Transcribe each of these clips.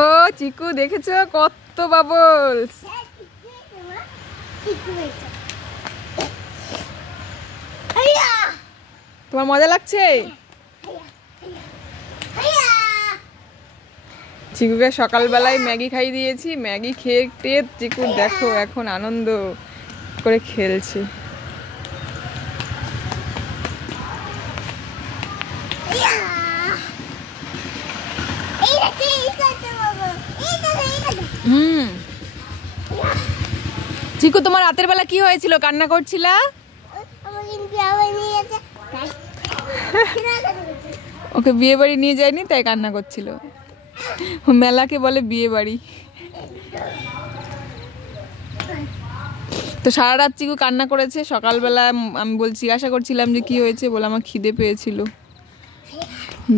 ও চিকু দেখেছো কত বাবলস। তোমার মজা লাগছে? চিকুকে সকালবেলায় ম্যাগি খাইয়ে দিয়েছি, ম্যাগি খেয়ে টেয়ে চিকু দেখো এখন আনন্দ করে খেলছে। চিকু তোমার রাতের বেলা কি হয়েছিল, কান্না করছিলা? ওকে বিয়ে বাড়ি নিয়ে যায়নি তাই কান্না করছিল। মেলাকে বলে বিয়ে বাড়ি। তো সারা রাত চিকু কান্না করেছে। সকালবেলা আমি জিজ্ঞাসা করছিলাম যে কি হয়েছে, বলে আমার খিদে পেয়েছিল,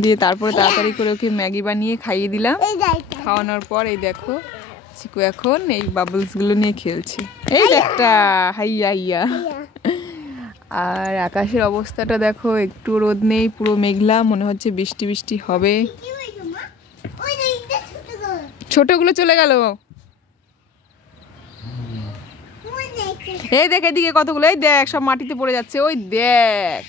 দিয়ে তারপরে তাড়াতাড়ি করে ওকে ম্যাগি বানিয়ে খাইয়ে দিলাম। খাওয়ানোর পর এই দেখো চিকু এখন এই বাবলস গুলো নিয়ে খেলছে। এই একটা হাইয়া হাইয়া। আর আকাশের অবস্থাটা দেখো, একটু রোদ নেই, পুরো মেঘলা, মনে হচ্ছে বৃষ্টি বৃষ্টি হবে। ছোটগুলো চলে গেল। এই দেখ এদিকে কতগুলো, এই দেখ সব মাটিতে পড়ে যাচ্ছে, ওই দেখ।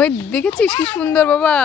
ওই দেখেছিস কি সুন্দর বাবা।